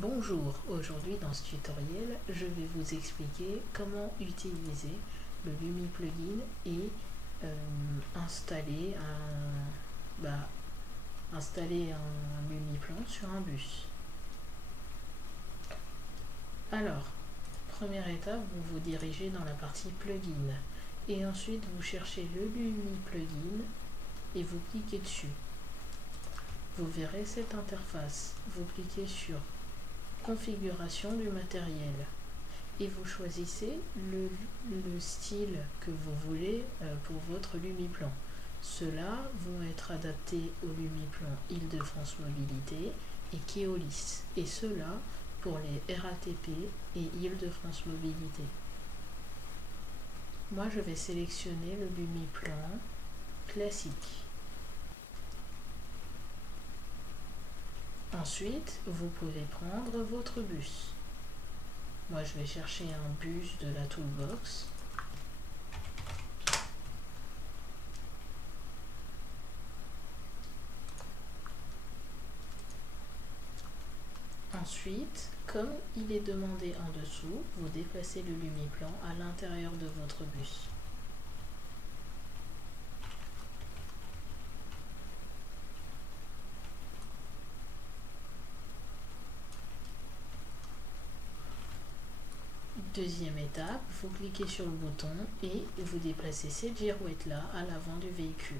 Bonjour, aujourd'hui dans ce tutoriel, je vais vous expliquer comment utiliser le Lumi plugin et installer un Lumi plan sur un bus. Alors, première étape, vous vous dirigez dans la partie plugin et ensuite vous cherchez le Lumi plugin et vous cliquez dessus. Vous verrez cette interface. Vous cliquez sur configuration du matériel et vous choisissez le style que vous voulez pour votre Lumiplan. Ceux-là vont être adaptés au Lumiplan Île-de-France Mobilité et Keolis, et ceux-là pour les RATP et Île-de-France Mobilité. Moi je vais sélectionner le Lumiplan classique. Ensuite, vous pouvez prendre votre bus. Moi, je vais chercher un bus de la Toolbox. Ensuite, comme il est demandé en dessous, vous déplacez le Lumiplan à l'intérieur de votre bus. Deuxième étape, vous cliquez sur le bouton et vous déplacez cette girouette-là à l'avant du véhicule.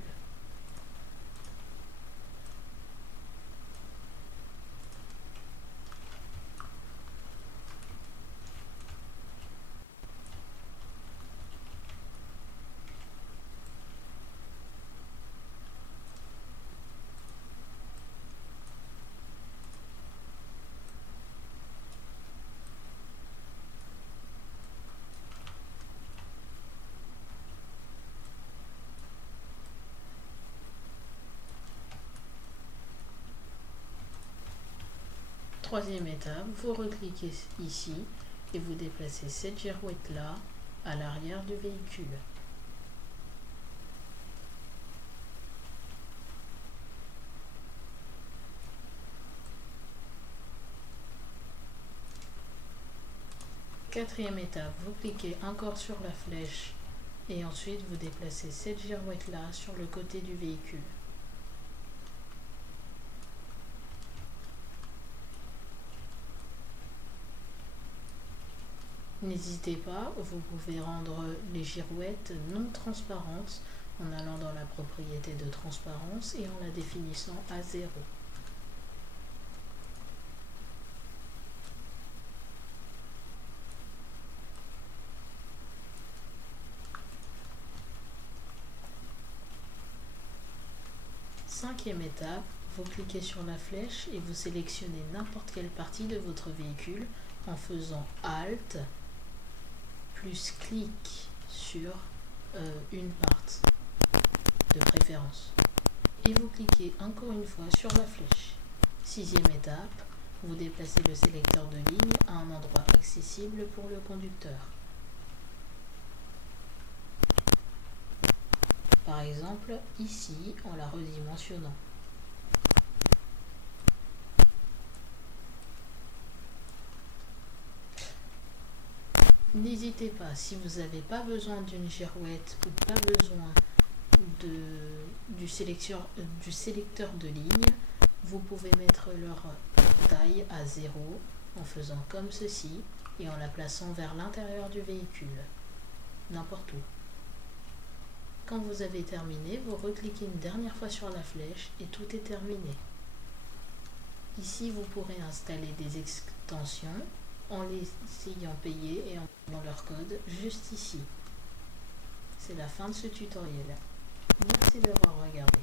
Troisième étape, vous recliquez ici et vous déplacez cette girouette-là à l'arrière du véhicule. Quatrième étape, vous cliquez encore sur la flèche et ensuite vous déplacez cette girouette-là sur le côté du véhicule. N'hésitez pas, vous pouvez rendre les girouettes non transparentes en allant dans la propriété de transparence et en la définissant à 0. Cinquième étape, vous cliquez sur la flèche et vous sélectionnez n'importe quelle partie de votre véhicule en faisant Alt plus clic sur une partie de préférence. Et vous cliquez encore une fois sur la flèche. Sixième étape, vous déplacez le sélecteur de ligne à un endroit accessible pour le conducteur. Par exemple, ici, en la redimensionnant. N'hésitez pas, si vous n'avez pas besoin d'une girouette ou pas besoin du sélecteur de ligne, vous pouvez mettre leur taille à 0 en faisant comme ceci et en la plaçant vers l'intérieur du véhicule, n'importe où. Quand vous avez terminé, vous recliquez une dernière fois sur la flèche et tout est terminé. Ici, vous pourrez installer des extensions en les ayant payées et en donnant leur code juste ici. C'est la fin de ce tutoriel. Merci d'avoir regardé.